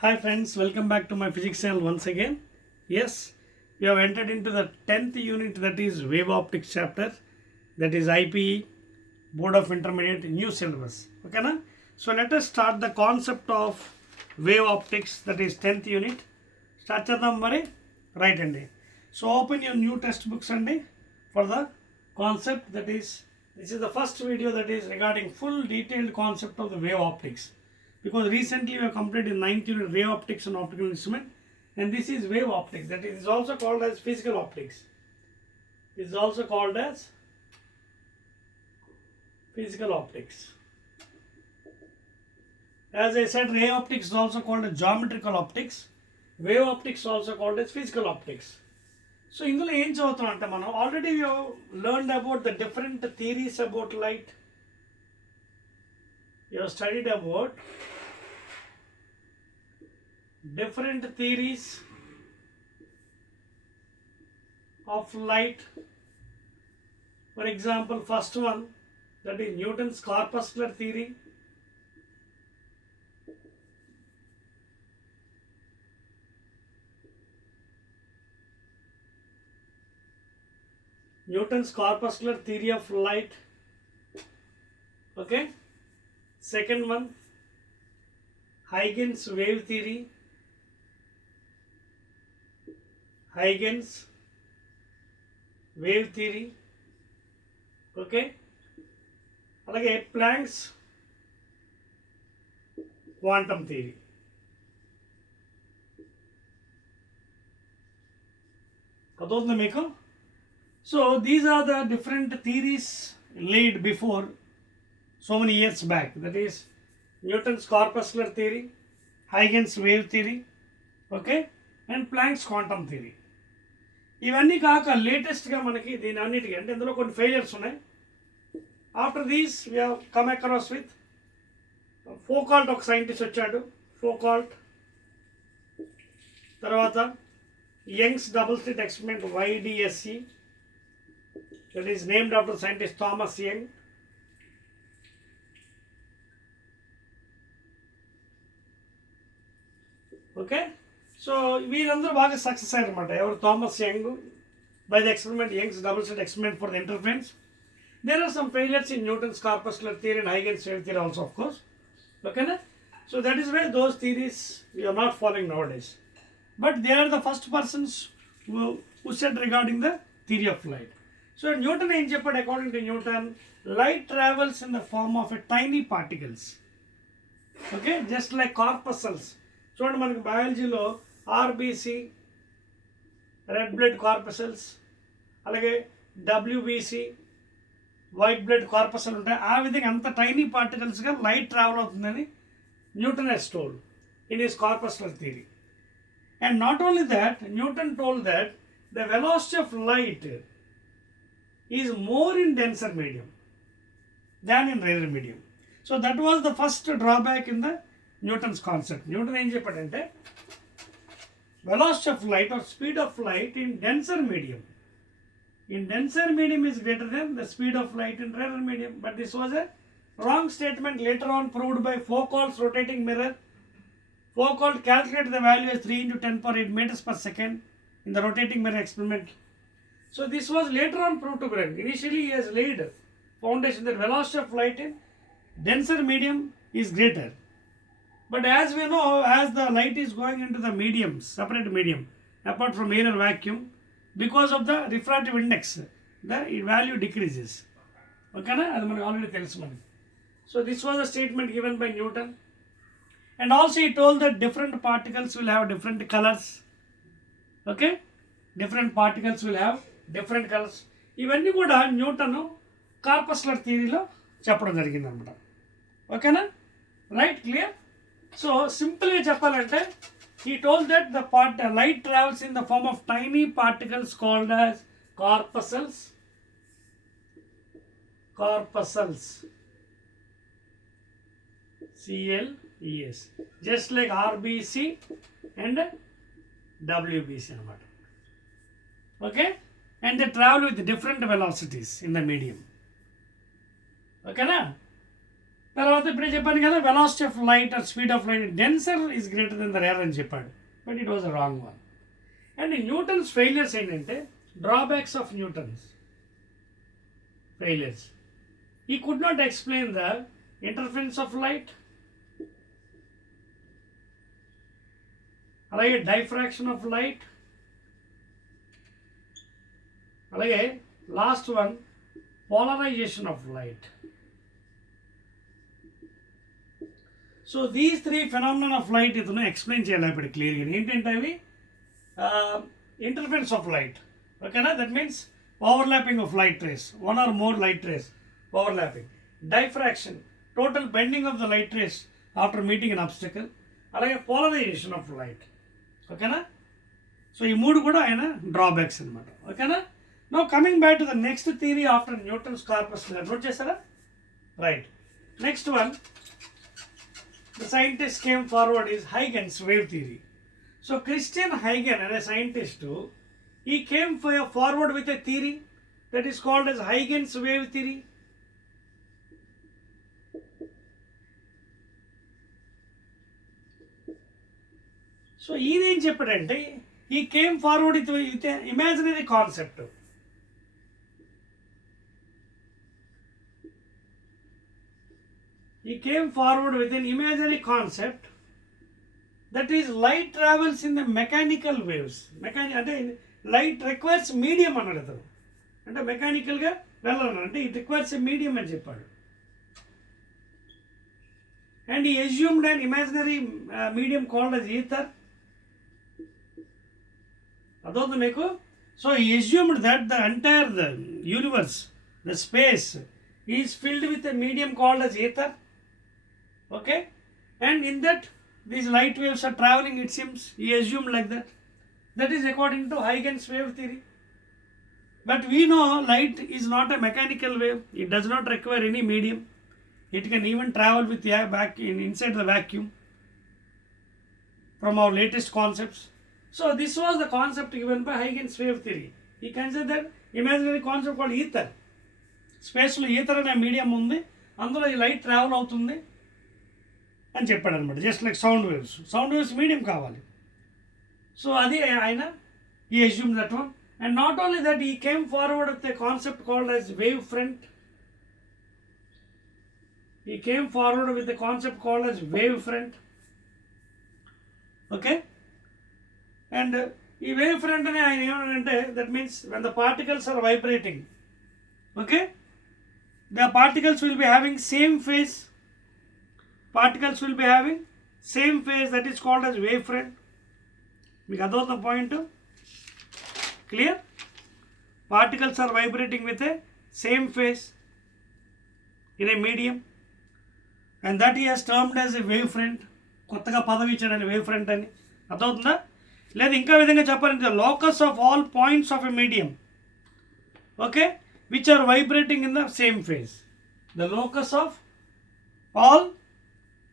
Hi friends, welcome back to my physics channel once again. Yes, we have entered into the 10th unit, that is wave optics chapter, that is IPE Board of Intermediate new syllabus. Okay na? So let us start the concept of wave optics, that is 10th unit. Start chadam mari right andi. So open your new textbooks andi for the concept, that is this is the first video that is regarding full detailed concept of the wave optics. Because recently we have completed 9th unit ray optics and optical instrument, and this is wave optics, that is also called as physical optics. It is also called as physical optics. As I said, ray optics is also called as geometrical optics. Wave optics is also called as physical optics. So ఇందులో ఏం చదువుతున్నాం అంటే మనం already we have learned about the different theories about light. You have studied about different theories of light. For example, first one, that is Newton's corpuscular theory. Newton's corpuscular theory of light. Okay. Second one, Huygens wave theory. Huygens wave theory. Okay. అలాగే Planck's quantum theory. అర్థమవుతుందా మీకు? So these are the different theories laid before so many years back, that is Newton's corpuscular theory, Huygens wave theory, okay, and Planck's quantum theory. ఇవన్నీ కాక లేటెస్ట్గా మనకి దీని అన్నిటికీ అంటే ఇందులో కొన్ని ఫెయిలియర్స్ ఉన్నాయి. After these we have come across with Foucault, ఒక సైంటిస్ట్ వచ్చాడు ఫోకాల్ట్. తర్వాత Young's double slit experiment YDSE, that is named after scientist Thomas Young. Okay, so వీరందరూ బాగా సక్సెస్ అయ్యారన్నమాట. ఎవరు? Thomas Young, by the experiment Young's double slit experiment for the interference. There are some failures in Newton's corpuscular theory and Huygens wave theory also, of course. Okay, na? So that is why those theories we are not following nowadays. But they are the first persons who said regarding the theory of light. So Newton ఏం చెప్పాడు? According to Newton, light travels in the form of a tiny particles. Okay, just like corpuscles. చూడండి, మనకి బయాలజీలో RBC, red blood corpuscles, అలాగే WBC, white blood corpuscle ఉంటాయి. ఆ విధంగా అంత టైనీ పార్టికల్స్గా లైట్ ట్రావెల్ అవుతుందని Newton has told in his corpuscular theory. And not only that, Newton told that the velocity of light is more in denser medium than in rare medium. So that was the first drawback in the Newton's concept. Newton ఏం చెప్పాడంటే velocity of light or speed of light in denser medium. In denser medium is greater than the speed of light in rarer medium. But this was a wrong statement later on proved by Foucault's rotating mirror. Foucault calculated the value as 3 × 10⁸ meters per second in the rotating mirror experiment. So this was later on proved to be wrong. Initially he has laid foundation that velocity of light in denser medium is greater. But as we know, as the light is going into the mediums, separate medium, apart from air and vacuum, because of the refractive index, the value decreases. Okay, na? Adi manaku already telusu manaki. So this was a statement given by Newton. And also he told that different particles will have different colors. Okay, different particles will have different colors. ఇవన్నీ కూడా Newton corpuscular థియరీలో చెప్పడం జరిగింది అనమాట. ఓకేనా? Right, clear? So సింపుల్గా చెప్పాలంటే he told that the light travels in the form of tiny particles called as corpuscles. CLES, just like RBC and WBC అనమాట. Okay, and they travel with different velocities in the medium. Okay na? తర్వాత ఇప్పుడే చెప్పాను కదా, velocity of light or speed of light denser is greater than the rare అని చెప్పాడు, but it was a wrong one. And Newton's failures ఏంటంటే drawbacks of Newton's failures. He could not explain the interference of light, అలాగే diffraction of light, అలాగే last one polarization of light. So these three phenomenon of light ఇతను explain చేయాలి ఇప్పుడు క్లియర్గా. ఏంటంటే అవి interference of light, ఓకేనా, that means overlapping of light rays, one or more light rays overlapping. Diffraction, total bending of the light rays after meeting an obstacle, అలాగే polarization of light, ఓకేనా. So ఈ మూడు కూడా ఆయన డ్రాబ్యాక్స్ అనమాట, ఓకేనా. Now coming back to the next theory after Newton's corpus, note చేస్తారా? Right. Next one the scientist came forward is Huygens wave theory. So Christian Huygens, a scientist, he came forward with a theory that is called as Huygens wave theory. So ఈయన ఏం చెప్పాడంటే, he came forward with an imaginary concept. He came forward with an imaginary concept that is light travels in the mechanical waves. అంటే light requires medium అన్నాడు అతను, అంటే మెకానికల్గా వెళ్ళాలన్నాడు, అంటే ఇట్ రిక్వైర్స్ ఎ మీడియం అని చెప్పాడు. And he assumed an imaginary medium called as ether. అదవుతుంది మీకు. So he assumed that the entire the universe, the space is filled with a medium called as ether. Okay, and in that these light waves are traveling, it seems he assumed like that. That is according to Huygens wave theory. But we know light is not a mechanical wave, it does not require any medium, it can even travel with inside the vacuum from our latest concepts. So this was the concept given by Huygens wave theory. He considered that imaginary concept called ether. Space lo ether ane medium undi, అందులో ఈ light travel అవుతుంది అని చెప్పాడు అనమాట. Just like sound waves medium కావాలి. So అది ఆయన he assume that one. And not only that, he came forward with a concept called as wave front. He came forward with a concept called as wave front. Okay, and ఈ wave front అని ఆయన ఏమన్నాడంటే, that means when the particles are vibrating, okay, the particles will be having same phase. Particles will be having same phase, that is called as wave front. మీకు అదవుతుంది point clear? Particles are vibrating with a same phase in a medium, and that he has termed as a wave front. కొత్తగా పదవి ఇచ్చాడని wave front అని. అదవుతుందా? లేదా ఇంకా విధంగా చెప్పాలంటే, locus of all points of a medium, okay, which are vibrating in the same phase. The locus of all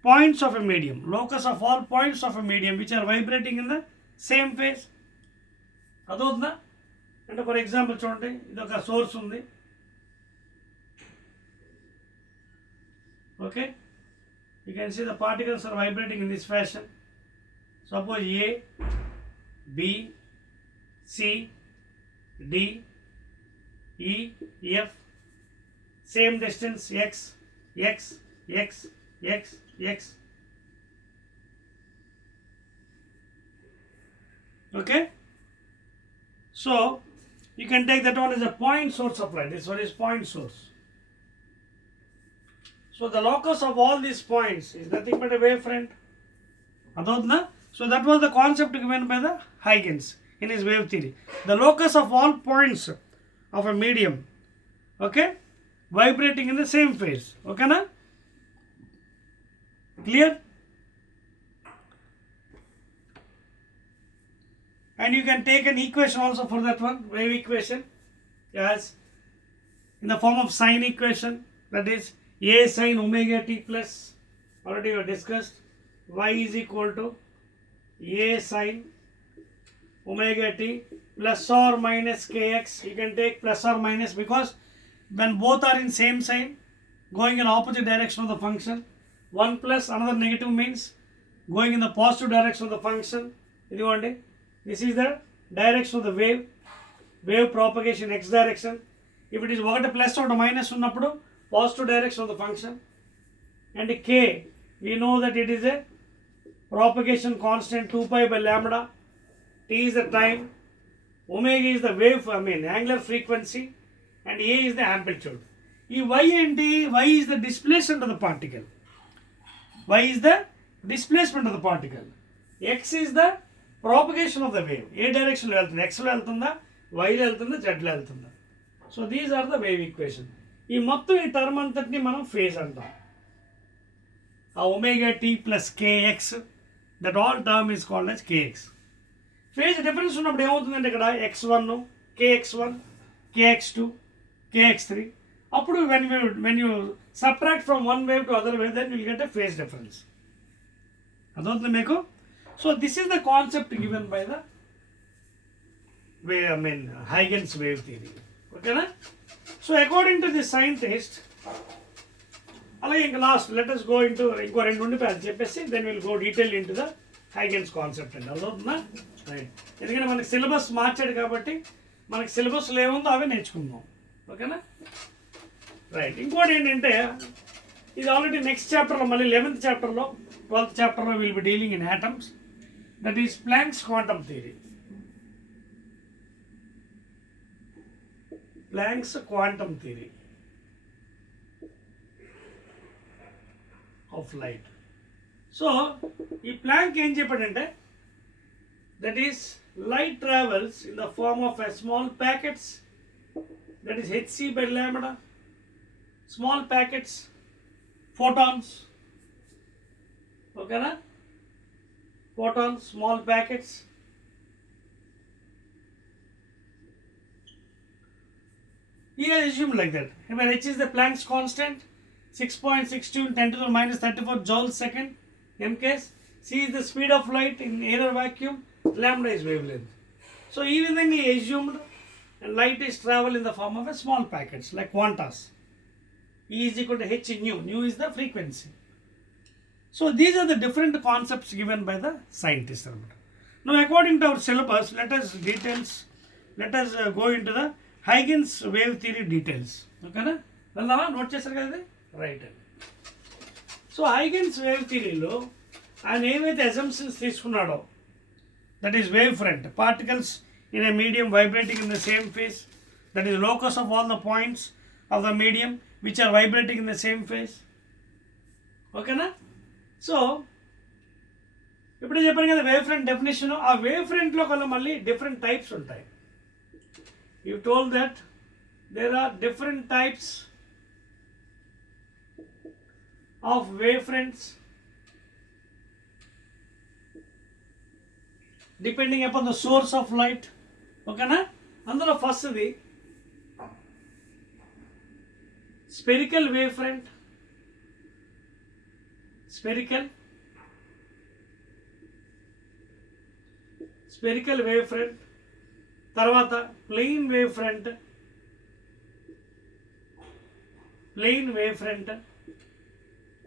points of a medium. Locus of all points of a medium which are vibrating in the same phase. అదవుతుందా? అంటే for example చూడండి, ఇది ఒక సోర్స్ ఉంది, okay, you can see the particles are vibrating in this fashion. Suppose A, B, C, D, E, F, same distance x, x, x, x, x. Okay, so you can take that one as a point source of light. This one is point source. So the locus of all these points is nothing but a wavefront. Adhodna? So that was the concept given by the Huygens in his wave theory. The locus of all points of a medium, okay, vibrating in the same phase. Okay na? Clear? And you can take an equation also for that one, wave equation, yes, in the form of sine equation, that is a sin omega t plus, already we discussed, y is equal to a sin omega t plus or minus kx. You can take plus or minus because when both are in same sign, going in opposite direction of the function. 1 plus another negative means going in the positive direction of the function. This is the direction of the wave propagation x direction. If it is 1 plus or minus unnappudu, positive direction of the function. And k, we know that it is a propagation constant 2 pi by lambda. T is the time, omega is the angular frequency, and a is the amplitude. Y and t, y is the displacement of the particle. Y is the displacement of the particle. X is the propagation of the wave. A direction lo veltunda, x lo veltunda, y lo veltunda, z lo veltunda. So these are the wave equation. ఈ మొత్తం ఈ టర్మ్ అంతటిని మనం phase అంటాం. ఆ omega t plus k x, that all term is called as k x. Phase difference ఉన్నప్పుడు ఏమవుతుందంటే ఇక్కడ x1, kx1, kx2, kx3. అప్పుడు when you subtract from one wave to other wave, then you will get a phase difference. అదవుతుంది మీకు. So this is the concept given by the Huygens wave theory. Okay na? So according to the scientist, అలాగే ఇంకా last let us go into ఇంకో 2 ఉండిపోయారు చెప్పేసి then we'll go detail into the Huygens concept అండి. అదవుతుందా? రైట్. ఎందుకంటే మనకి సిలబస్ మార్చాడు కాబట్టి మనకి సిలబస్లో ఏముందో అవే నేర్చుకుందాం. ఓకేనా? రైట్. ఇంకోటి ఏంటంటే ఇది ఆల్రెడీ నెక్స్ట్ చాప్టర్లో, మళ్ళీ 11th చాప్టర్లో, 12th చాప్టర్లో will be dealing in atoms. That is planks quantum theory. Planck's quantum theory of light. So, ఈ Planck ఏం చెప్పాడంటే, that is light travels in the form of a small packets, that is hc by lambda, small packets, photons. Okay na? Photons, small packets. He has assumed like that. Where h is the Planck's constant, 6.62 × 10 to the minus 34 joules second. M case. C is the speed of light in air vacuum. Lambda is wavelength. So even he assumed light is travel in the form of a small packets like quantas. E is equal to h nu. Nu is the frequency. So these are the different concepts given by the scientists. Now according to our syllabus, let us go into the Huygens wave theory details. Okay na? వెళ్దామా? Note చేశారు కదా? Right. So Huygens wave థియరీలో ఆయన ఏవైతే assumptions తీసుకున్నాడో, that is wave front, particles in a medium vibrating in the same phase, that is locus of all the points of the medium which are vibrating in the same phase. ఓకేనా? So ఇప్పుడు చెప్పాను కదా wave front definition. ఆ wave ఫ్రంట్లో కల్లా మళ్ళీ different types ఉంటాయి. You told that there are different types of wavefronts depending upon the source of light. Okay na? Andalo first the spherical wavefront, spherical wavefront, తర్వాత plane wave front,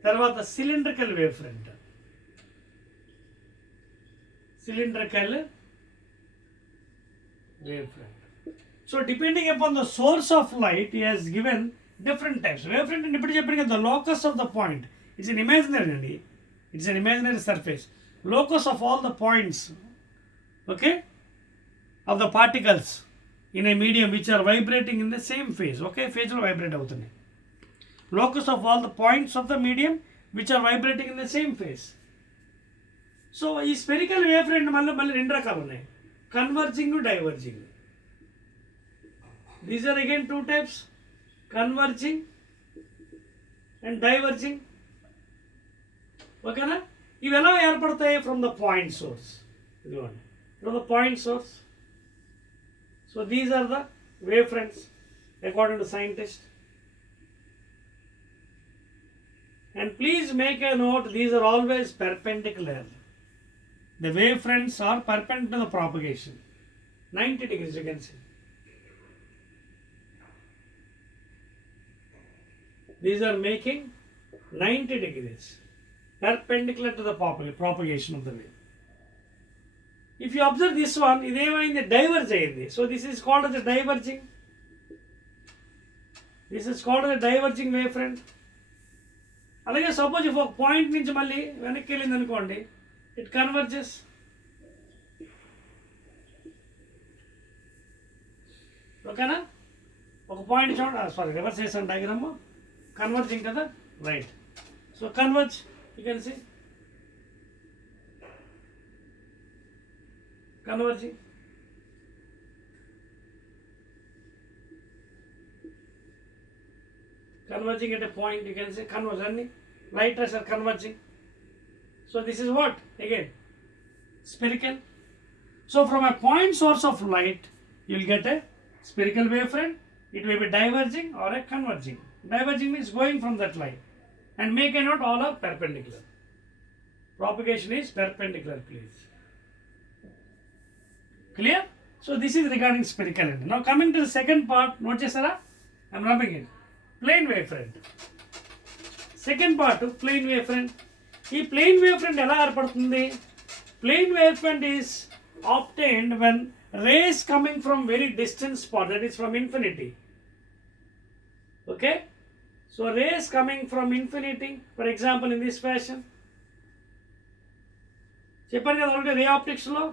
తర్వాత cylindrical wave front. So depending upon the source of light he has given different types. Wave front అంటే ఇప్పుడు చెప్పాను కదా, the locus of the point. It's an imaginary అండి, it's an imaginary surface. Locus of all the points, okay, of the particles in a medium which are vibrating in the same phase. Okay, phase lo vibrate avutundi. Locus of all the points of the medium which are vibrating in the same phase. So ee spherical wavefront malli rendu rakalu unnai, converging, diverging. These are again two types, converging and diverging. Okay na? Ivi ela erpadtayi from the point source. Idivandi, from the point source. So these are the wavefronts according to scientists. And please make a note, these are always perpendicular. The wavefronts are perpendicular to the propagation. 90 degrees you can see. these are making 90 degrees perpendicular to the propagation of the wave. If you observe this one, ఇదేమైంది diverge అయింది. So this is called as a diverging. This is called as a diverging wave friend. అలాగే suppose if ఒక పాయింట్ నుంచి మళ్ళీ వెనక్కి వెళ్ళింది అనుకోండి, it converges. ఓకేనా? ఒక పాయింట్ చూడండి, సారీ రివర్స్ చేసాను డయాగ్రామ్, కన్వర్జింగ్ కదా, right. So converge, you can see converging. Converging at a point, you can say converging. Light rays are converging. So this is what? Again, spherical. So from a point source of light, you will get a spherical wavefront. It may be diverging or a converging. Diverging means going from that light. And make a note, all are perpendicular. Propagation is perpendicular, please. Clear? So this is regarding spherical. Now coming to the second part, note chesara, I am rubbing it. Plane wavefront. Second part, plane wavefront. This plane wavefront ela erpadutundi? Plane wavefront is obtained when rays coming from very distant spot, that is from infinity. Okay? So rays coming from infinity, for example in this fashion. Cheppanu kada already ray optics lo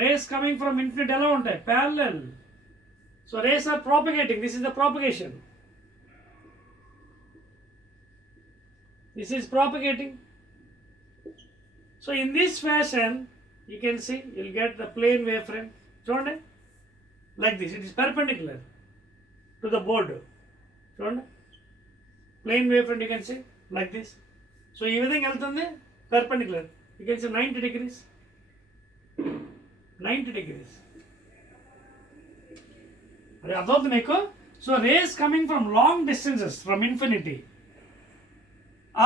rays coming from infinity ఎలా ఉంటాయి? Parallel. So rays are propagating. This is the propagation. This is propagating. So in this fashion, you can see, you will get the plane wavefront. చూడండి, like this. It is perpendicular to the board. చూడండి, plane wavefront you can see like this. So ఈ విధంగా వెళ్తుంది perpendicular. You can see 90 degrees. 90 degrees. అది అర్థమవుతుంది మీకు? So rays coming from long distances from infinity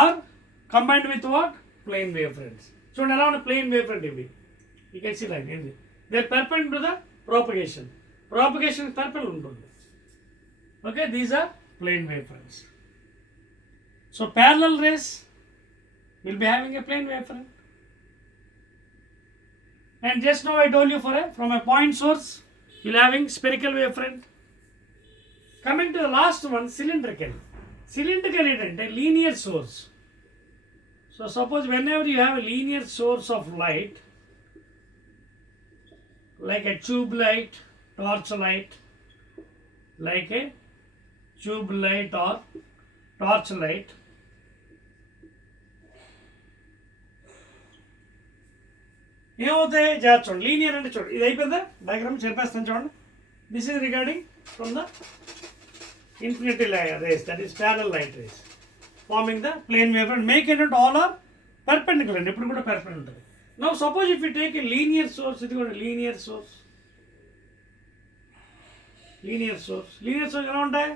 are combined with what? Plane wave fronts. చూడండి ఎలా ఉన్న ప్లేన్ వేవ్ ఫ్రంట్ ఇవి. యూ కెన్ సీ లైక్ ఏంది, they are perpendicular to the propagation. Propagation perpendicular ఉంటుంది. Okay, these are plane wave fronts. So parallel rays will be having a plane wave front. And just now I told you from a point source, you will having spherical wavefront. Coming to the last one, cylindrical. Cylindrical ఏంటంటే linear source. So suppose whenever you have a linear source of light, like a tube light, torch light, like a tube light or torch light, ఏమవుతాయి జాగ్రత్త చూడండి. లీనియర్ అంటే చూడండి, ఇది అయిపోయిందా diagram చెప్పేస్తాను చూడండి. This is regarding from the infinity rays, that is parallel light rays forming the plane wave front. Make it all are perpendicular అండి, ఇప్పుడు కూడా పెర్పెండిక్యులర్ ఉంటుంది. Now suppose if you take a linear source, ఇది కూడా linear source. Linear source ఎలా ఉంటాయి?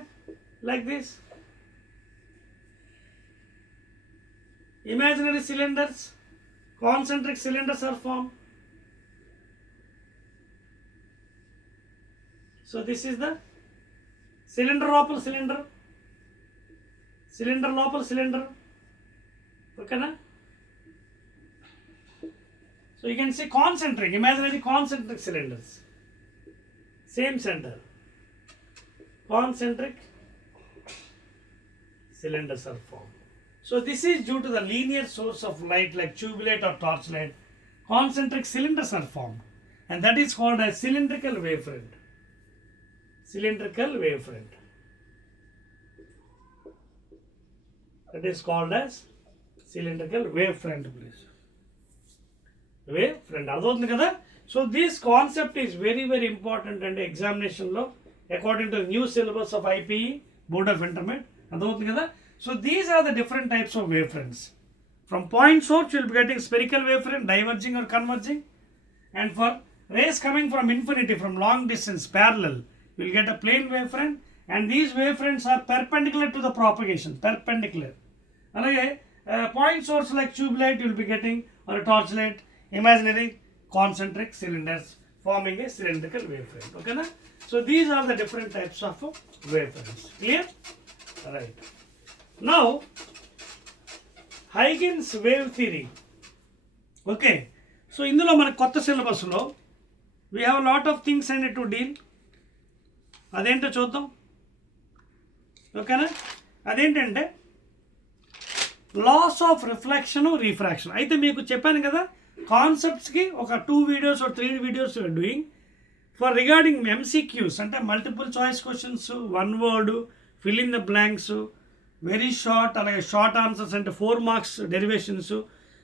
Like this. Imaginary cylinders, concentric cylinders are formed. So this is the cylinder లోపల cylinder, cylinder లోపల cylinder. ఓకేనా? So you can see concentric, imaginary concentric cylinders, same center, concentric cylinders are formed. So this is due to the linear source of light like tube light or torch light. Concentric cylinders are formed, and that is called as cylindrical wavefront. Cylindrical wavefront. That is called as cylindrical wavefront, please. Wavefront. అర్థమవుతుంది కదా? So this concept is very very important and examination లో according to the new syllabus of IPE Board of Intermediate. అర్థమవుతుంది కదా? So these are the different types of wavefronts. From point source you will be getting spherical wavefront, diverging or converging, and for rays coming from infinity, from long distance, parallel, you will get a plane wavefront, and these wavefronts are perpendicular to the propagation, perpendicular. Alage point source like tube light you will be getting, or a torch light, imaginary concentric cylinders forming a cylindrical wavefront. Okay na? So these are the different types of wavefronts. Clear? Right. Now, Huygens wave theory. Okay, so ఇందులో మన కొత్త సిలబస్లో we have a lot of things and to deal. అదేంటో చూద్దాం. ఓకేనా? అదేంటంటే loss of reflection refraction. అయితే మీకు చెప్పాను కదా, కాన్సెప్ట్స్కి ఒక 2 videos or 3 videos you are doing for regarding MCQs అంటే multiple choice questions, 1 word, fill in the blanks, very short, అలాగే షార్ట్ ఆన్సర్స్ అంటే 4 marks డెరివేషన్స్,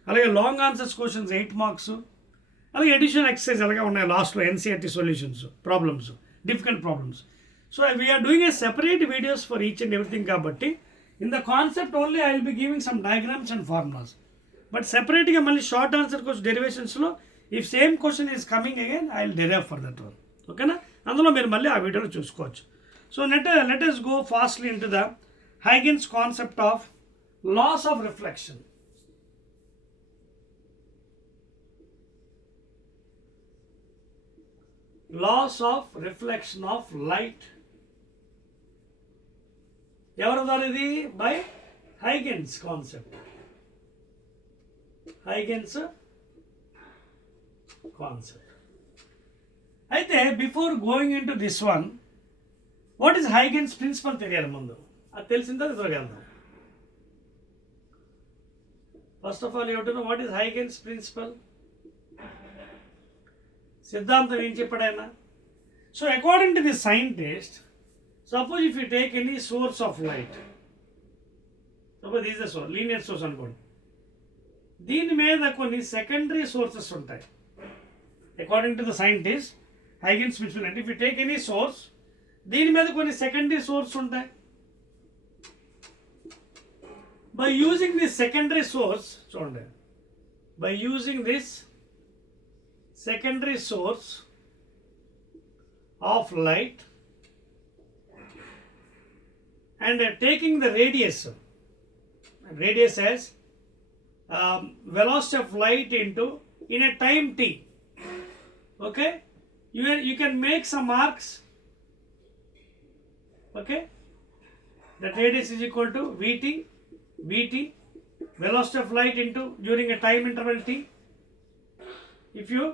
అలాగే లాంగ్ ఆన్సర్స్ క్వశ్చన్స్ 8 marks, అలాగే ఎడిషన్ ఎక్సర్సైజ్ అలాగే ఉన్నాయి లాస్ట్లో NCERT solutions, problems, difficult problems. So we're doing a separate videos for each and everything. కాబట్టి in the concept only I will be giving some diagrams and formulas. But సెపరేట్గా మళ్ళీ short answer question డెరివేషన్స్లో if same question is coming again I will derive for that one. ఓకేనా? అందులో మీరు మళ్ళీ ఆ వీడియోలో చూసుకోవచ్చు. So let us go fastly into the Huygens concept of loss of reflection. Loss of reflection of light. ఎవరు ఇది? By Huygens concept. Huygens concept. అయితే before going into this one, what is Huygens principle తెలియాలి ముందు. అది తెలిసిన తర్వాత త్వరగెళ్దాం. First of all you have to know what is Huygens principle. సిద్ధాంతం ఏం చెప్పాడు ఆయన? So according to the scientist, suppose if you take any source of light, suppose is the source, linear source అనుకోండి, దీని మీద కొన్ని సెకండరీ సోర్సెస్ ఉంటాయి. According to the scientist Huygens principal అంటే if you take any source, దీని మీద కొన్ని secondary source ఉంటాయి. By using this secondary source, చూడండి, by using this secondary source of light and taking the radius as velocity of light into in a time t. Okay, you can make some marks. Okay, that radius is equal to Vt, velocity of light into during a time interval t. If you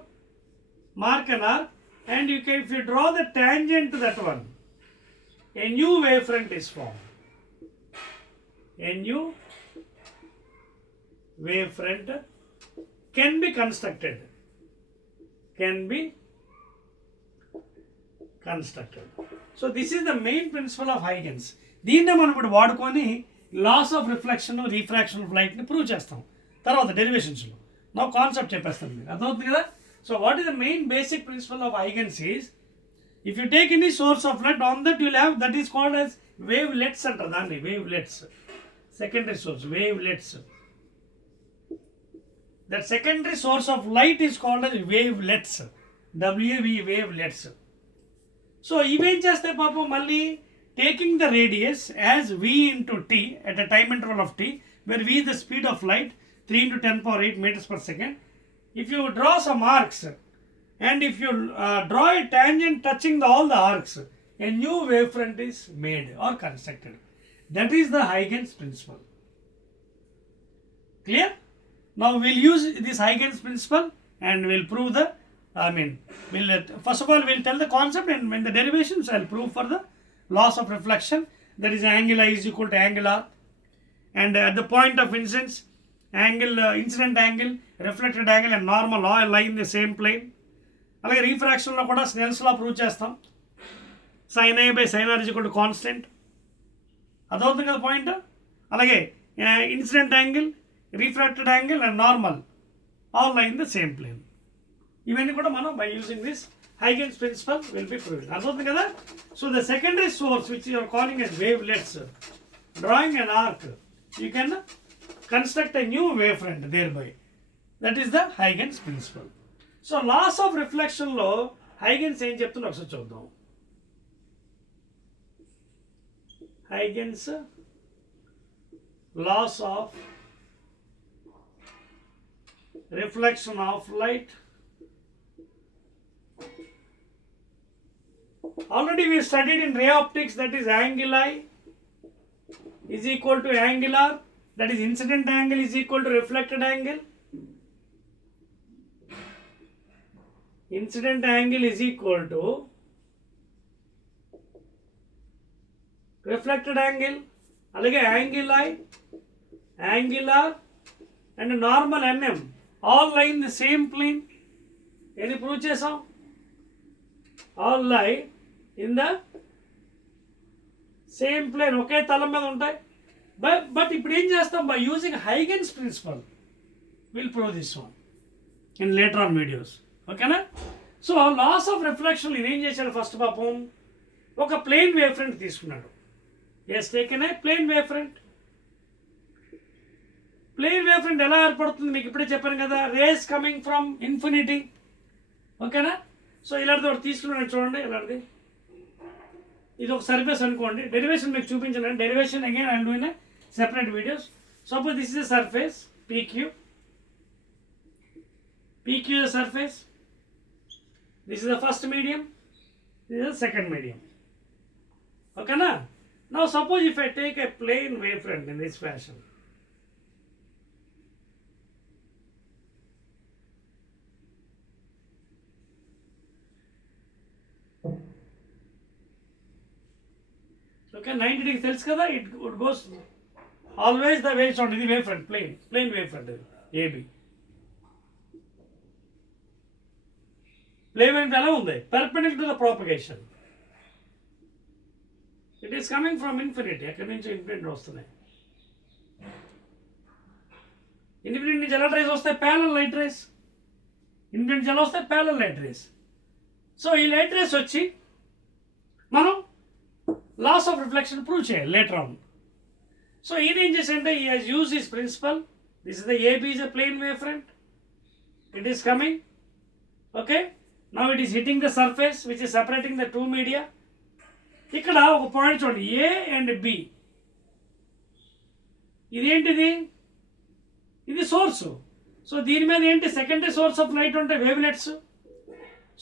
mark an arc and if you draw the tangent to that one, a new wavefront is formed. A new wavefront can be constructed. So this is the main principle of Huygens. దీన్నే మనం ఇప్పుడు వాడుకొని laws of reflection refraction of లైట్ని prove చేస్తాం తర్వాత డెరివేషన్స్లో. నా concept చెప్పేస్తాను మీకు, అర్థమవుతుంది కదా. So what is the main basic principle of Huygens is, if you take any source of light on that you'll have that is called as wavelets అంటారు దాన్ని. Wavelets, secondary source, wavelets. That secondary source of light is called as wavelets, WAV, wavelets. So ఇవేం చేస్తాయి పాపం, మళ్ళీ taking the radius as v into t at a time interval of t, where v is the speed of light, 3 into 10 power 8 meters per second. If you draw some arcs and if you draw a tangent touching all the arcs, a new wavefront is made or constructed. That is the Huygens principle. Clear? Now we'll use this Huygens principle and we'll prove the, first of all we'll tell the concept, and when the derivations I'll prove for the loss of reflection. That is angle I is equal to angle R, and at the point of incidence, incident angle, reflected angle and normal all lie in the same plane. అలాగే రీఫ్రాక్షన్లో కూడా Snell's law prove చేస్తాం. sin A by sin R is equal to constant. అదవుతుంది కదా point. అలాగే incident angle, refracted angle and normal all lie in the same plane. ఇవన్నీ కూడా మనం by using this Huygens principle will be proved. అర్థమవుతుంది కదా. So the secondary source which you are calling as wavelets, drawing an arc, you can construct a new wavefront thereby. That is the Huygens principle. So laws of రిఫ్లెక్షన్లో Huygens ఏం చెప్తున్నా ఒకసారి చూద్దాం. Huygens loss of reflection of light. Already we studied in ray optics, that is anguli is equal to angular, that is incident angle is equal to reflected angle. Incident angle is equal to reflected angle. అలాగే angular and normal NM all lie in the same plane. ఏది prove చేసాం? all lie in the same plane, ఒకే తలం మీద ఉంటాయి. But ఇప్పుడు ఏం చేస్తాం? By using Huygens principle will prove this one in later on videos. ఓకేనా? సో లాస్ ఆఫ్ రిఫ్లెక్షన్ ఇదేం చేశాడు? ఫస్ట్ పాపం ఒక ప్లేన్ వేవ్ ఫ్రంట్ తీసుకున్నాడు. Is taken a plane wave front. Plane wave front ఎలా ఏర్పడుతుంది మీకు ఇప్పుడే చెప్పాను కదా, రేస్ కమింగ్ ఫ్రమ్ ఇన్ఫినిటీ. ఓకేనా? సో ఇలాంటిది ఒకటి తీసుకున్నాడు చూడండి. ఇలాంటిది ఇది ఒక సర్ఫేస్ అనుకోండి. డెరివేషన్ మీకు చూపించాను. Derivation again I will do in separate videos. Suppose this is a surface PQ. PQ is a surface. This is the first medium. This is the second medium. Okay na? Now suppose if I take a plane wavefront in this fashion. Okay, 90 degrees tells kada it goes always the way on the wavefront, plane wavefront AB. Plane wavefront ఎలా ఉంది? Perpendicular to the propagation. It is coming from infinity. ఎక్కడి నుంచి ఇన్ఫినిటీ వస్తున్నాయి. ఇన్ఫినిటీ నుంచి ఎలా రేస్ వస్తాయి? Parallel light race. Infinity నుంచి ఎలా వస్తాయి? Parallel light race. సో ఈ లైట్ రేస్ వచ్చి మనం లాస్ ఆఫ్ రిఫ్లెక్షన్ ప్రూవ్ చేయాలి లేటర్ ఆన్. సో ఈయన ఏం చేశాడంటే he has used his principle. This is the AB is a plane wavefront. It is coming. Okay. Now it is hitting the surface which is separating the two media. ఇక్కడ ఒక point చూడండి, A and B. ఇదేంటిది? ఇది source. So దీని మీద ఏంటి? Secondary source of light ఉంటాయి, wavelets.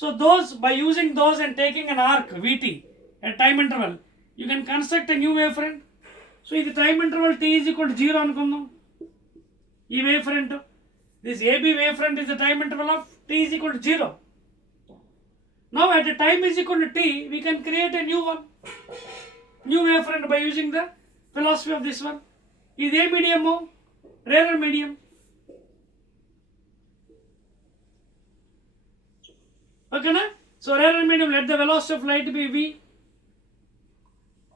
So those by using those and taking an arc VT at time interval you can construct a new wavefront. సో ఇది time interval T is equal to 0 అనుకుందాం. ఈ wavefront, this AB wavefront is the time interval of T is equal to 0. Now at a time is equal to T we can create a new one, new wavefront by using the philosophy of this one. Is a medium, rarer medium. Okay na? So rarer medium, let the velocity of light be V.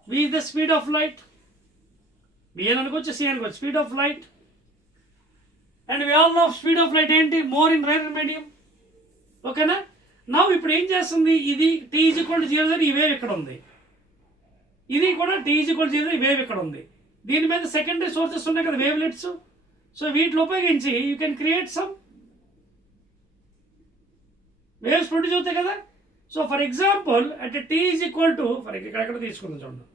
V is the speed of light. V అనుకోవచ్చు, C అనుకోవచ్చు, speed of light. And we all know speed of light ఏంటి? More in rarer medium. Okay na? Now ఇప్పుడు ఏం చేస్తుంది? ఇది T is equal to 0 ఈ వేవ్ ఇక్కడ ఉంది. ఇది కూడా T is equal to 0 ఈ వేవ్ ఇక్కడ ఉంది. దీని మీద సెకండరీ సోర్సెస్ ఉన్నాయి కదా, వేవ్లెట్స్. సో వీటిని ఉపయోగించి you can create some waves produce అవుతాయి కదా. So for example at T is equal to, for ఇక్కడ తీసుకుందాం చూడండి.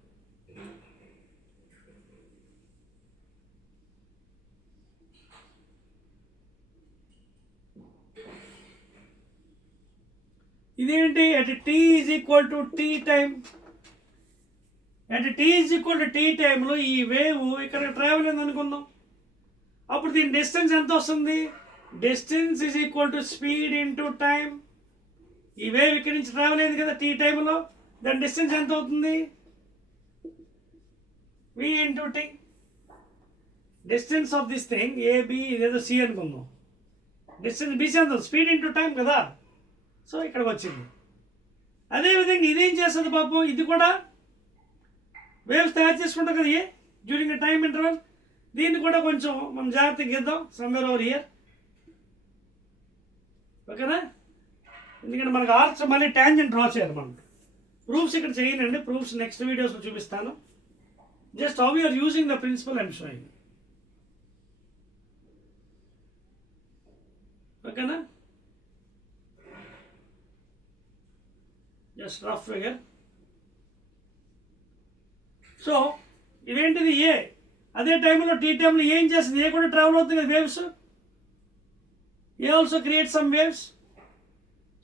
ఇదేంటి? At T is equal to T time. At T is equal to T టైంలో ఈ వేవ్ ఇక్కడ ట్రావెల్ అయింది అనుకుందాం. అప్పుడు దీని డిస్టెన్స్ ఎంత వస్తుంది? Distance is equal to speed into time. ఈ వేవ్ ఇక్కడ నుంచి ట్రావెల్ అయింది కదా T టైంలో, దాని డిస్టెన్స్ ఎంత అవుతుంది? V into T. Distance of this thing AB ఇదేదో C అనుకుందాం. డిస్టెన్స్ BC ఎంత? స్పీడ్ ఇంటూ టైం కదా. సో ఇక్కడికి వచ్చింది. అదేవిధంగా ఇదేం చేస్తుంది పాపం? ఇది కూడా వేవ్స్ తయారు చేసుకుంటాం కదా ఏ డ్యూరింగ్ ద టైమ్ ఇంటర్వల్. దీన్ని కూడా కొంచెం మనం జాగ్రత్తగా గీద్దాం సమ్వేర్ ఓవర్ హియర్. ఓకేనా? ఎందుకంటే మనకు ఆర్చ్ మళ్ళీ ట్యాంజెంట్ డ్రా చేయాలి మనం. ప్రూఫ్స్ ఇక్కడ చేయనండి, ప్రూఫ్స్ నెక్స్ట్ వీడియోస్లో చూపిస్తాను. Just how you're using the principle I'm showing. ఓకేనా? Just rough figure. సో ఇదేంటిది? ఏ. అదే టైంలో T టైంలో ఏం చేస్తుంది? ఏ కూడా ట్రావెల్ అవుతుంది కదా వేవ్స్. ఏ also create some waves.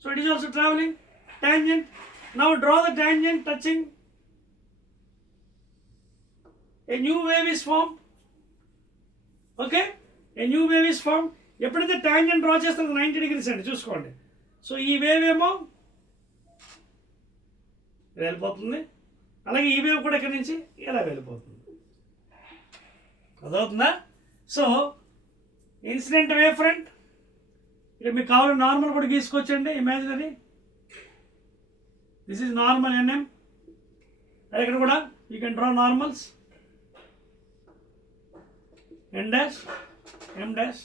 So it is also travelling. Tangent. Now draw the tangent touching a new wave is formed. Okay, a new wave is formed. ఎప్పుడైతే టాంజెంట్ డ్రా చేస్తారో 90 degrees అండి, చూసుకోండి. సో ఈ వేవ్ ఏమో వెళ్ళిపోతుంది, అలాగే ఈ వేవ్ కూడా ఇక్కడి నుంచి ఇలా వెళ్ళిపోతుంది. అదవుతుందా? సో ఇన్సిడెంట్ వేవ్ ఫ్రంట్, ఇక్కడ మీకు కావాలి నార్మల్ కూడా గీసుకోవచ్చండి, imaginary. This is normal NM. ఇక్కడ కూడా you can draw normals, N dash, M dash.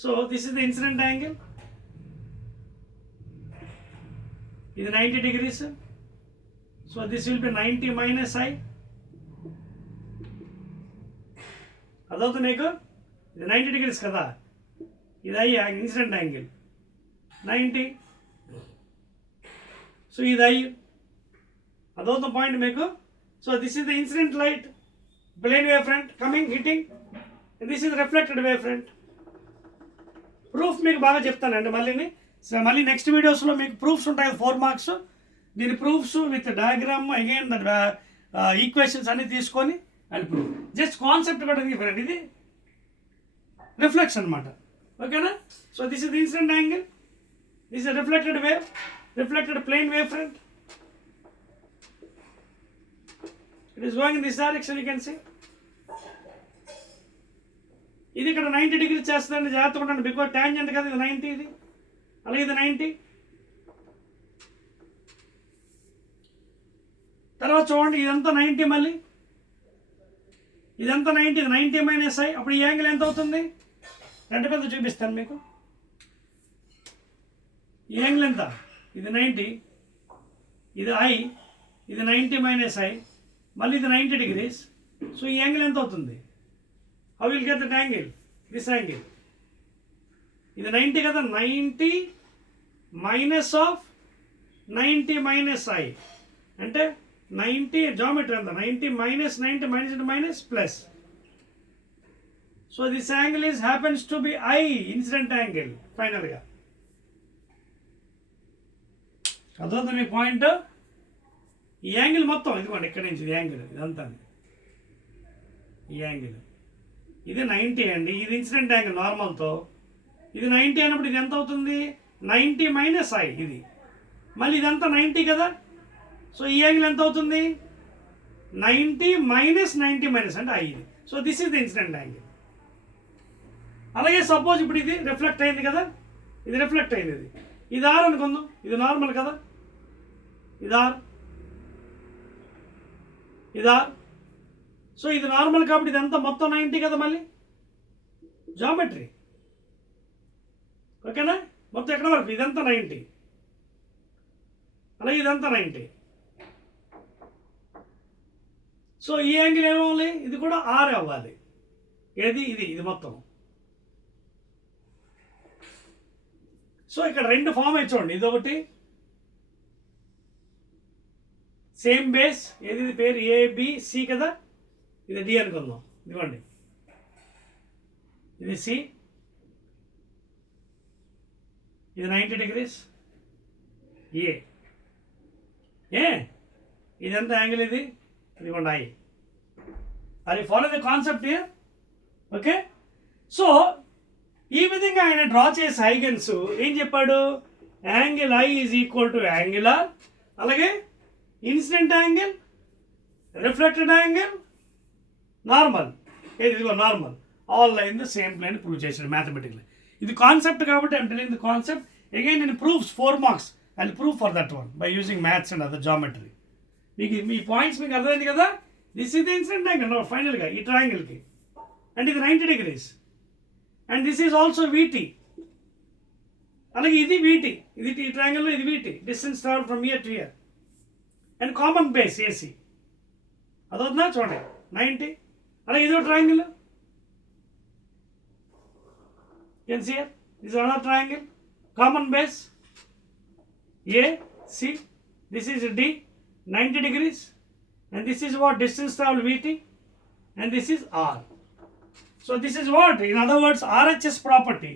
So this is the incident angle. This is 90 degrees. So this will be 90 minus I. అదవుతుంది మీకు. ఇది 90 degrees కదా, ఇది I ఇన్సిడెంట్ యాంగిల్ 90. సో ఇది I. అదవుతుంది పాయింట్ మీకు. So this is the incident light, plane wave front coming, hitting, and this is reflected wave front. Proof మీకు బాగా చెప్తానండి మళ్ళీ నెక్స్ట్ వీడియోస్లో మీకు ప్రూఫ్స్ ఉంటాయి 4 మార్క్స్. దీని proofs with diagram again equations అన్ని తీసుకొని అండ్ ప్రూఫ్. జస్ట్ కాన్సెప్ట్ కూడా డిఫరెంట్, ఇది రిఫ్లెక్షన్ అనమాట. ఓకేనా? So this is the incident angle, this is reflected wave, reflected plane wave front. It is going in this direction, you can see. ఇది ఇక్కడ 90 degrees చేస్తుందండి, జాగ్రత్తగా ఉండండి, బికాజ్ టాంజెంట్ కదా, ఇది 90, ఇది అలాగే ఇది 90. తర్వాత చూడండి ఇదంతా 90, మళ్ళీ ఇదంతా 90, ఇది 90 minus I. అప్పుడు ఈ యాంగిల్ ఎంత అవుతుంది? రెండు పెద్ద చూపిస్తాను మీకు. ఈ యాంగిల్ ఎంత? ఇది 90, ఇది I, ఇది 90 minus I, మళ్ళీ ఇది 90 degrees. సో ఈ యాంగిల్ ఎంత అవుతుంది? How will get that angle? This angle. ఇది 90 కదా, 90 మైనస్ ఆఫ్ 90 minus I అంటే 90 జామెట్రీ ఎంత? 90 minus 90 minus into minus plus. So this angle is happens to be I incident angle ఫైనల్గా. అదవుతుంది మీ పాయింట్. ఈ యాంగిల్ మొత్తం ఇదిగోండి, ఇక్కడ నుంచి ఇది యాంగిల్, ఇదంతా ఈ యాంగిల్, ఇది 90 అండి. ఇది ఇన్సిడెంట్ యాంగిల్ నార్మల్తో, ఇది 90 అన్నప్పుడు ఇది ఎంత అవుతుంది? 90 minus I. ఇది మళ్ళీ ఇదంతా 90 కదా, సో ఈ యాంగిల్ ఎంత అవుతుంది? 90 minus 90 minus అంటే I ఇది. So this is the incident angle. అలాగే సపోజ్ ఇప్పుడు ఇది రిఫ్లెక్ట్ అయింది కదా, ఇది రిఫ్లెక్ట్ అయింది, ఇది R అనుకుందాం, ఇది నార్మల్ కదా, ఇది R, ఇదా. సో ఇది నార్మల్ కాబట్టి ఇదంతా మొత్తం 90 కదా, మళ్ళీ జామెట్రీ. ఓకేనా? మొత్తం ఎక్కడ వరకు? ఇదంతా 90, అలాగే ఇదంతా 90. సో ఈ యాంగిల్ ఏమవ్వాలి? ఇది కూడా R అవ్వాలి. ఏది? ఇది మొత్తం. సో ఇక్కడ రెండు ఫామ్ అయి చూడండి, ఇది ఒకటి సేమ్ బేస్, ఏది పేరు ABC కదా, ఇది D అనుకుందాం, ఇదిగోండి ఇది C, ఇది 90 degrees ఇదంతా యాంగిల్, ఇదిగోండి I. అది follow the concept here. Okay, so ఈ విధంగా ఆయన డ్రా చేసే ఐగన్స్ ఏం చెప్పాడు? Angle I is equal to angle R, అలాగే incident angle, reflected angle, normal, ఇదిగో normal, all line the same plane prove చేశాడు మ్యాథమెటికల్. ఇది కాన్సెప్ట్ కాబట్టి I'm telling the concept. Again నేను proofs 4 marks and proof for that one by using maths and other geometry. మీకు మీ points మీకు అర్థమైంది కదా. This is the incident angle ఫైనల్గా ఈ ట్రయాంగిల్కి, అండ్ ఇది 90 degrees, and this is also VT, అలాగే ఇది VT, ఇది ఈ ట్రయాంగిల్లో ఇది VT, distance travel from here to here, and common base AC. అదవుతుందా? చూడండి 90, అలాగే ఇదో triangle, can see here, this is another triangle, common base AC, this is D, 90 degrees, and this is what distance travel VT, and this is R. So this is what, in other words, RHS property,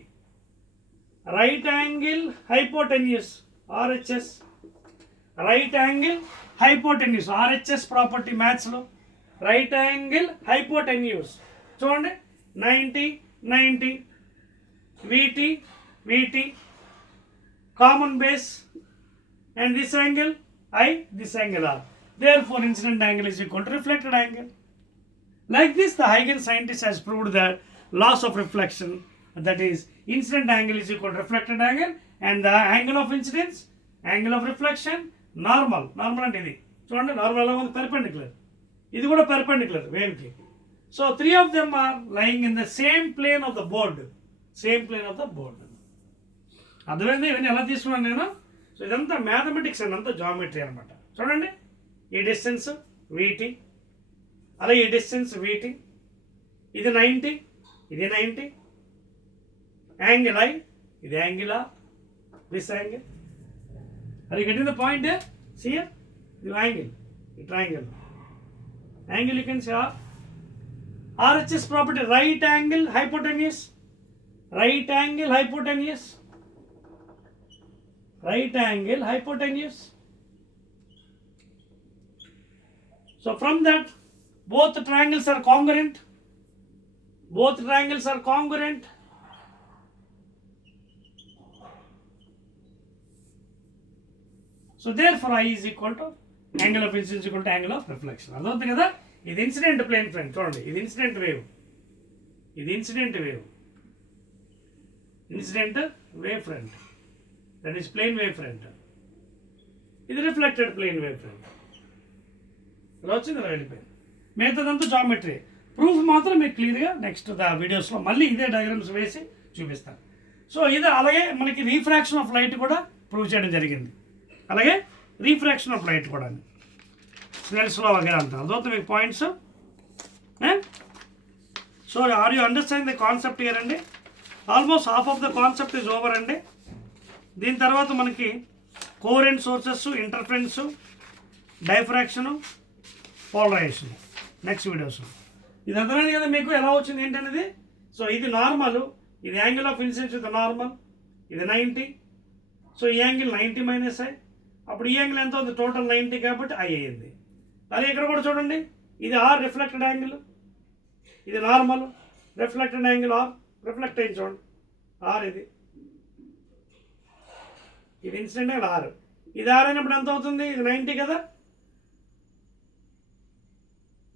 right angle hypotenuse, RHS, right angle hypotenuse, RHS property maths lo right angle hypotenuse. చూడండి 90 90 VT VT common base and this angle I, this angle R. Therefore incident angle is equal to reflected angle. Like this the Huygens scientist has proved that laws of reflection, that is incident angle is equal to reflected angle and the angle of incidence, angle of reflection, normal అంటే ఇది చూడండి, నార్మల్ ఎలా ఉంది, పెర్పెండిక్యులర్, ఇది కూడా perpendicular wave కి. సో 3 of them are lying in the same plane of the board, same plane of the board. అర్థమైంది ఇవన్నీ ఎలా తీసుకున్నాను నేను. సో ఇదంతా మ్యాథమెటిక్స్ అండి, అంతా జామెట్రీ అనమాట. చూడండి ఈ డిస్టెన్స్ వీటి, అలాగే ఈ డిస్టెన్స్ వీటి, ఇది 90 ఇది 90, యాంగిల్ ఐ, ఇది యాంగిల్ ఆర్, దిస్ యాంగిల్. అది గెటింగ్ ద పాయింట్ సియర్, ఇది యాంగిల్, ఈ triangle angle you can say R. RHS property right angle hypotenuse, right angle hypotenuse, right angle hypotenuse. So from that both triangles are congruent, both triangles are congruent. So therefore I is equal to angle of incidence equal to angle of reflection. అర్థమవుతుంది కదా. ఇది incident plane front, చూడండి ఇది incident wave, ఇది incident wave, incident wave front, that is plane wave front. ఇది reflected plane wave front. ఇలా వచ్చింది, ఇలా వెళ్ళిపోయింది. మిగతాదంతా జామెట్రీ. ప్రూఫ్ మాత్రం మీకు క్లియర్గా నెక్స్ట్ వీడియోస్లో మళ్ళీ ఇదే డయాగ్రామ్స్ వేసి చూపిస్తాను. సో ఇది అలాగే మనకి రీఫ్రాక్షన్ ఆఫ్ లైట్ కూడా ప్రూవ్ చేయడం జరిగింది. అలాగే రీఫ్రాక్షన్ ఆఫ్ లైట్ కూడా స్నెల్స్లో వగేరా అంటారు. అదవుతుంది మీకు points. So are you understanding the concept here అండి. Almost half of the concept is over అండి. దీని తర్వాత మనకి coherent sources, interference, diffraction, polarisation next videos. ఇది అర్థమైంది కదా మీకు ఎలా వచ్చింది ఏంటనేది. సో ఇది నార్మల్, ఇది angle of incidence with normal, ఇది 90. సో ఈ యాంగిల్ 90 మైనస్ ఐ, అప్పుడు ఈ యాంగిల్ ఎంత ఉంది, టోటల్ 90 కాబట్టి ఐ అయ్యింది. అలాగే ఇక్కడ కూడా చూడండి, ఇది ఆర్ రిఫ్లెక్టెడ్ యాంగిల్, ఇది normal, reflected angle R, reflect అయింది చూడండి ఆర్, ఇది ఇది ఇన్సిడెంట్ యాంగిల్ ఆర్. ఇది ఆర్ అయినప్పుడు ఎంత అవుతుంది, ఇది 90 కదా.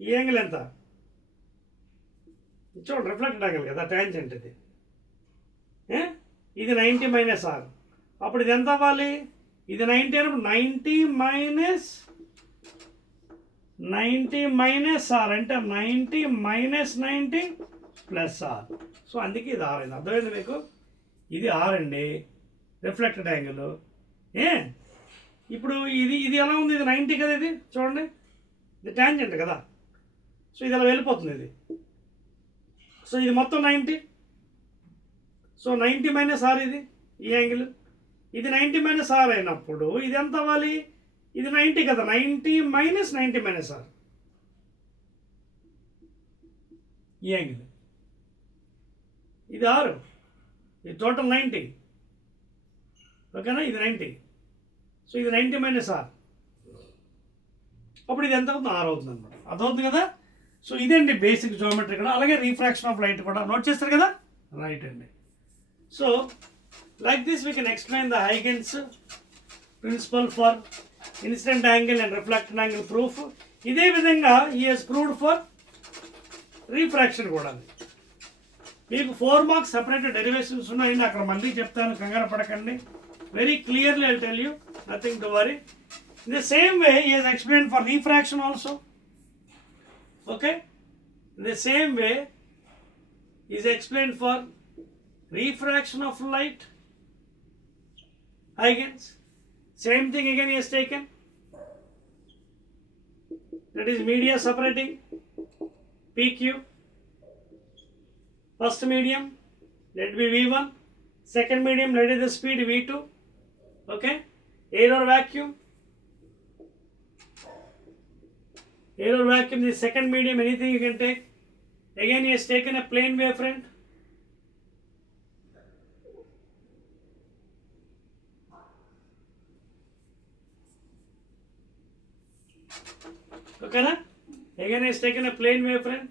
ఈ యాంగిల్ ఎంత చూడండి, రిఫ్లెక్టెడ్ యాంగిల్ కదా, ట్యాంజెంట్ ఇది. ఇది 90 మైనస్ ఆర్, అప్పుడు ఇది ఎంత అవ్వాలి, ఇది 90 అయినప్పుడు 90 మైనస్ ఆర్ అంటే 90 మైనస్ 90 ప్లస్ ఆర్. సో అందుకే ఇది ఆర్ అయింది. అర్థమైంది మీకు. ఇది ఆర్ అండి రిఫ్లెక్టెడ్ యాంగిల్. ఇప్పుడు ఇది ఎలా ఉంది, ఇది 90 కదా, ఇది చూడండి ఇది ట్యాంజెంట్ కదా. సో ఇది అలా వెళ్ళిపోతుంది ఇది. సో ఇది మొత్తం 90. సో 90 మైనస్ ఆర్ ఇది ఈ యాంగిల్, ఇది 90 మైనస్ ఆర్ అయినప్పుడు ఇది ఎంత అవ్వాలి, ఇది 90 కదా, 90 మైనస్ 90 మైనస్ ఆర్ ఈ యాంగిల్, ఇది ఆరు, ఇది టోటల్ 90 ఓకేనా, ఇది 90. సో ఇది 90 మైనస్ ఆర్, అప్పుడు ఇది ఎంత అవుతుంది, ఆర్ అవుతుంది అనమాట. అదవుతుంది కదా. సో ఇదండి బేసిక్ జియోమెట్రీ కూడా. అలాగే రీఫ్రాక్షన్ ఆఫ్ లైట్ కూడా నోట్ చేస్తారు కదా, రైట్ అండి. So like this we can explain the Huygens principle for incident angle and reflected angle proof. ఇదే విధంగా he has proved for refraction కూడా. మీకు 4 మార్క్స్ సెపరేట్ డెరివేషన్స్ ఉన్నాయండి, అక్కడ మళ్ళీ చెప్తాను, కంగారు పడకండి. Very clearly I'll tell you, nothing to worry. In the same way he has explained for refraction also. Okay, in the same way he has explained for refraction of light, Huygens. Same thing again he has taken, that is media separating PQ. First medium let it be V1, second medium let it be the speed V2. Okay, air or vacuum, air or vacuum, the second medium, anything you can take. Again he has taken a plane wavefront. ఓకేనా. Again is taken a plane wavefront.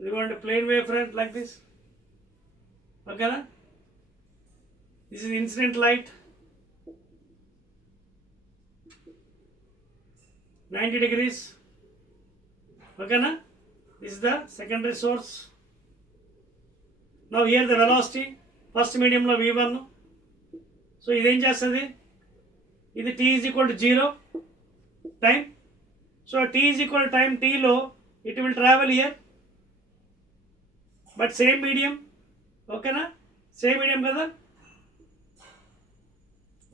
We want a plane wavefront like this. Okay, na? This is incident light. 90 degrees. Okay, na? This is the secondary source. Now here the velocity. First medium lo V1. So ఇది ఏం చేస్తుంది? ఇది t is equal to 0 time. So t is equal to time t లో it will travel here. But same medium. Okay na? Same medium కదా?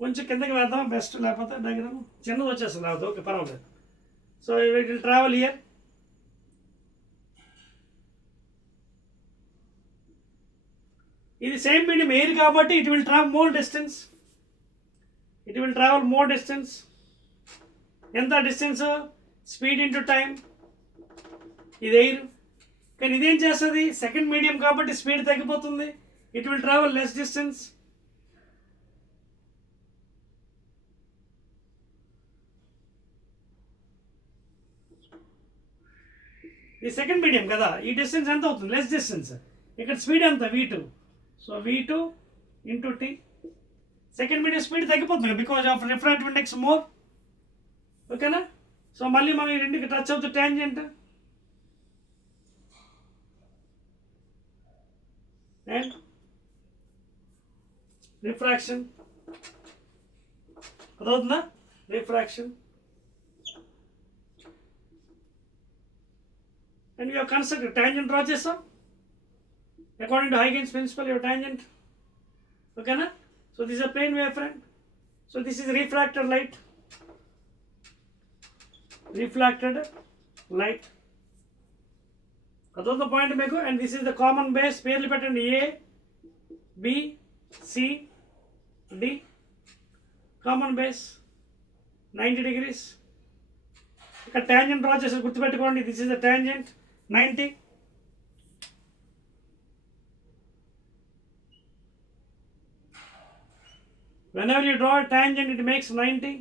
కొంచెం కిందకి వేద్దాం బెస్ట్, లేకపోతే డయాగ్రామ్ చిన్నది వచ్చేస్తుంది లేకపోతే ఓకే పర్వాలేదు. So it will travel here. ఇది సేమ్ మీడియం ఎయిర్ కాబట్టి it will travel more distance. It will travel more distance. ఎంత డిస్టెన్స్? Speed into time. ఇది ఎయిర్. కానీ ఇదేం చేస్తుంది? సెకండ్ మీడియం కాబట్టి స్పీడ్ తగ్గిపోతుంది. It will travel less distance. ఈ సెకండ్ మీడియం కదా, ఈ డిస్టెన్స్ ఎంత అవుతుంది? Less distance. ఇక్కడ స్పీడ్ ఎంత? V2. So V2 into T. Second medium speed తగ్గిపోతుంది because of refractive index more. ఓకేనా? సో మళ్ళీ మనం ఈ రెండుకి టచ్ అవుతుంది ట్యాంజెంట్ అండ్ రిఫ్రాక్షన్. అదవుతుందా? Refraction. And you have constructed tangent draw చేస్తాం according to Huygens principle, your tangent. Okay na? So this is a plane wavefront. So this is refracted light. Reflected light. That's the point make. And this is the common base. Pairly pattern A, B, C, D. Common base 90 degrees. ఇక్కడ tangent draw చేసి గుర్తుపెట్టుకోండి. This is the tangent 90. Whenever you draw a tangent, it makes 90.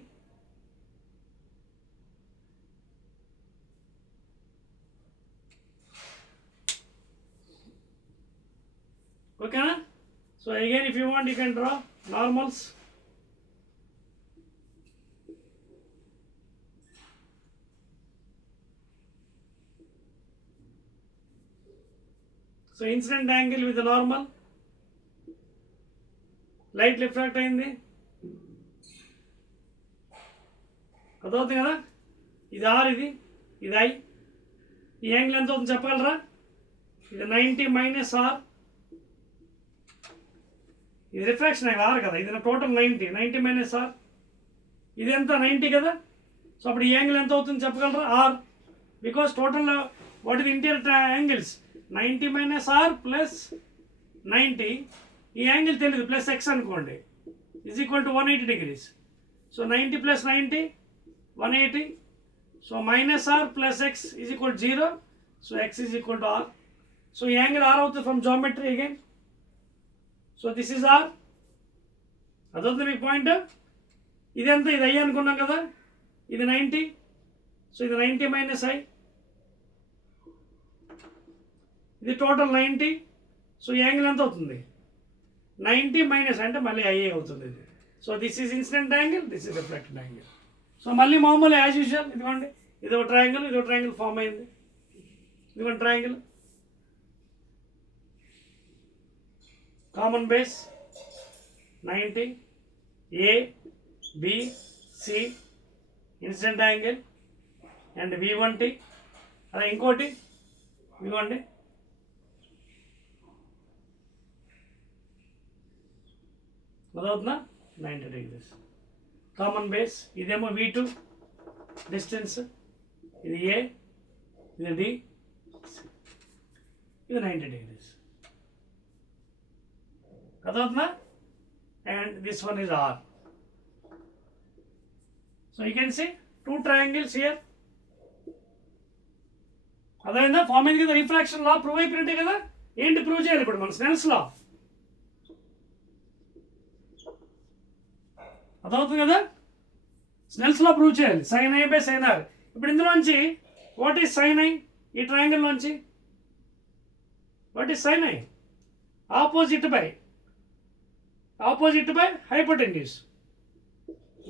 Okay, na? So again, if you want, you can draw normals. So incident angle with the normal. Light refract అయింది. అదవుతుంది కదా? ఇది R, ఇది I. ఈ యాంగిల్ ఎంత అవుతుంది చెప్పగలరా? ఇది 90 మైనస్ R. ఇది రిఫ్రాక్షన్ యాంగిల్ R కదా, ఇది టోటల్ 90 మైనస్ R. ఇది ఎంత? 90 కదా. సో అప్పుడు ఈ యాంగిల్ ఎంత అవుతుంది చెప్పగలరా? R. Because total what is interior angles 90 minus R plus 90. ఈ యాంగిల్ తెలియదు, ప్లస్ ఎక్స్ అనుకోండి, is equal to 180 degrees. So 90 ప్లస్ 90 180. So minus R plus X is equal 0. So X is equal to R. So ఈ angle R అవుతుంది from geometry again. So this is R. అదవుతుంది మీకు పాయింట్. ఇది ఎంత? ఇది I అనుకున్నాం కదా, ఇది 90. సో ఇది 90 మైనస్ I. ఇది టోటల్ 90. సో ఈ యాంగిల్ ఎంత అవుతుంది? 90 మైనస్ అంటే మళ్ళీ ఐఏ అవుతుంది ఇది. So this is incident angle, this is reflected angle. So మళ్ళీ మామూలు యాజ్ యూజువల్ ఇదిగోండి, ఇది ఒక ట్రయాంగిల్, ఇది ఒక ట్రయాంగిల్ ఫామ్ అయింది. ఇదిగోండి triangle, common base 90, A, B, C, incident angle and V1T. అలా ఇంకోటి ఇదిగోండి అదవుతుందా? 90 degrees. Common base. ఇదేమో V2 డిస్టెన్స్, ఇది A, ఇది D, ఇది 90 degrees. అదవుతుందా? And this one is R. So you can see two triangles here. అదైందా? ఫామ్ అయింది కదా. రిఫ్రాక్షన్ లా ప్రూవ్ అయిపోయినట్టే కదా. ఏంటి ప్రూవ్ చేయాలి ఇప్పుడు? మన స్నెల్స్ లా. అదవుతుంది కదా. స్నెల్స్ లా ప్రూవ్ చేయాలి. sin i by sin r. ఇప్పుడు ఇందులోంచి వాట్ ఈస్ sin i? ఈ ట్రయాంగిల్ నుంచి what is sin i? Opposite by hypotenuse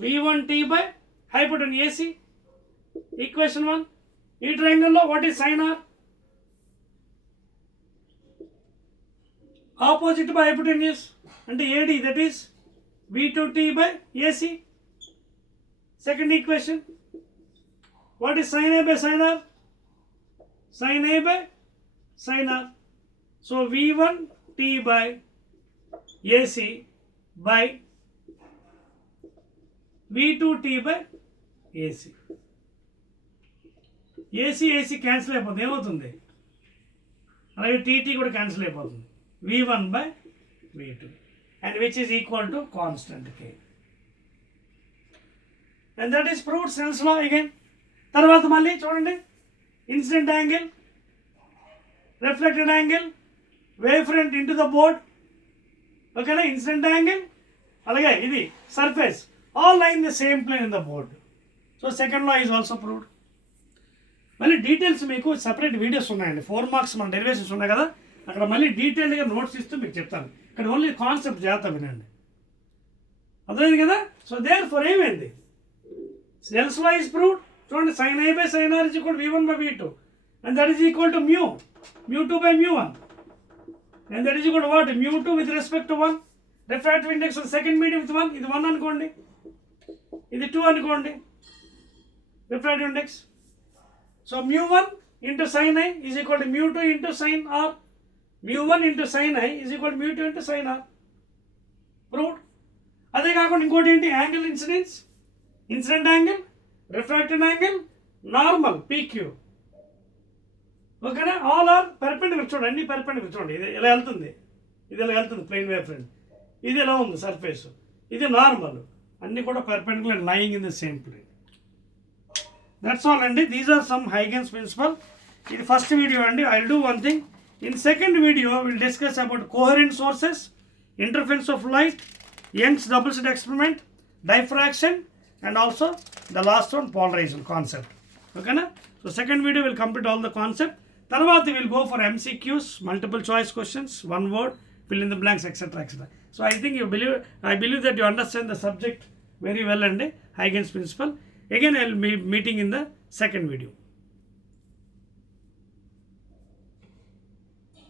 v1t by hypotenuse AC. Equation 1. ఈ ట్రయాంగిల్లో what is sin r? Opposite by hypotenuse అంటే AD, that is v2t by AC. Second equation, what is sin a by sin r? Sin a by sin r. So v1t by AC by v2t by AC. AC cancel అయిపోతుంది, ఏమవుతుంది? అలాగే TT కూడా క్యాన్సిల్ అయిపోతుంది. v1 by v2 and which is equal to constant K. And that is proved Snell's law again. తర్వాత మళ్ళీ చూడండి, incident angle, reflected angle, wave front into the board, ఓకేనా? Incident angle అలాగే ఇది surface all line the same plane in the board. So second law is also proved. మళ్ళీ details మీకు separate videos ఉన్నాయండి. 4 మార్క్స్ మన డెరివేషన్స్ ఉన్నాయి కదా, అక్కడ మళ్ళీ డీటెయిల్డ్గా నోట్స్ ఇస్తూ మీకు చెప్తాను. ఇక్కడ ఓన్లీ కాన్సెప్ట్ జాగ్రత్త వినండి, అర్థమైంది కదా? సో దేర్ ఫర్ ఏమైంది? Snell's law is proved. చూడండి, sin a by sin r is equal to v1 by v2 and that is equal to mu2 by mu1 and that is equal to what? mu2 with respect to 1. Refractive index of the second medium with 1. ఇది 1 అనుకోండి, ఇది 2 అనుకోండి refractive index. So mu1 into sin i is equal to mu2 into sin r. mu1 into sin i is equal to mu2 into sin r. Proved. అదే కాకుండా ఇంకోటి ఏంటి? Angle incidence, incident angle, refracted angle, normal PQ, ఓకేనా? All are perpendicular. చూడండి, అన్ని పెర్పెండిక్యులర్. చూడండి, ఇది ఎలా వెళ్తుంది, ఇది ఎలా వెళ్తుంది ప్లెయిన్ వేవ్ ఫ్రంట్, ఇది ఎలా ఉంది సర్ఫేస్, ఇది నార్మల్, అన్నీ కూడా perpendicular lying in the same plane. That's all అండి. These are some Huygens principle. ఇది ఫస్ట్ వీడియో అండి. I will do one thing. In second video will discuss about coherent sources, interference of light, Young's double slit experiment, diffraction and also the last one, polarization concept. Okay na? So second video will complete all the concept. Tarvati will go for MCQs, multiple choice questions, one word, fill in the blanks, etc. etc. So I think I believe that you understand the subject very well and Huygens principle. Again I will be meeting in the second video.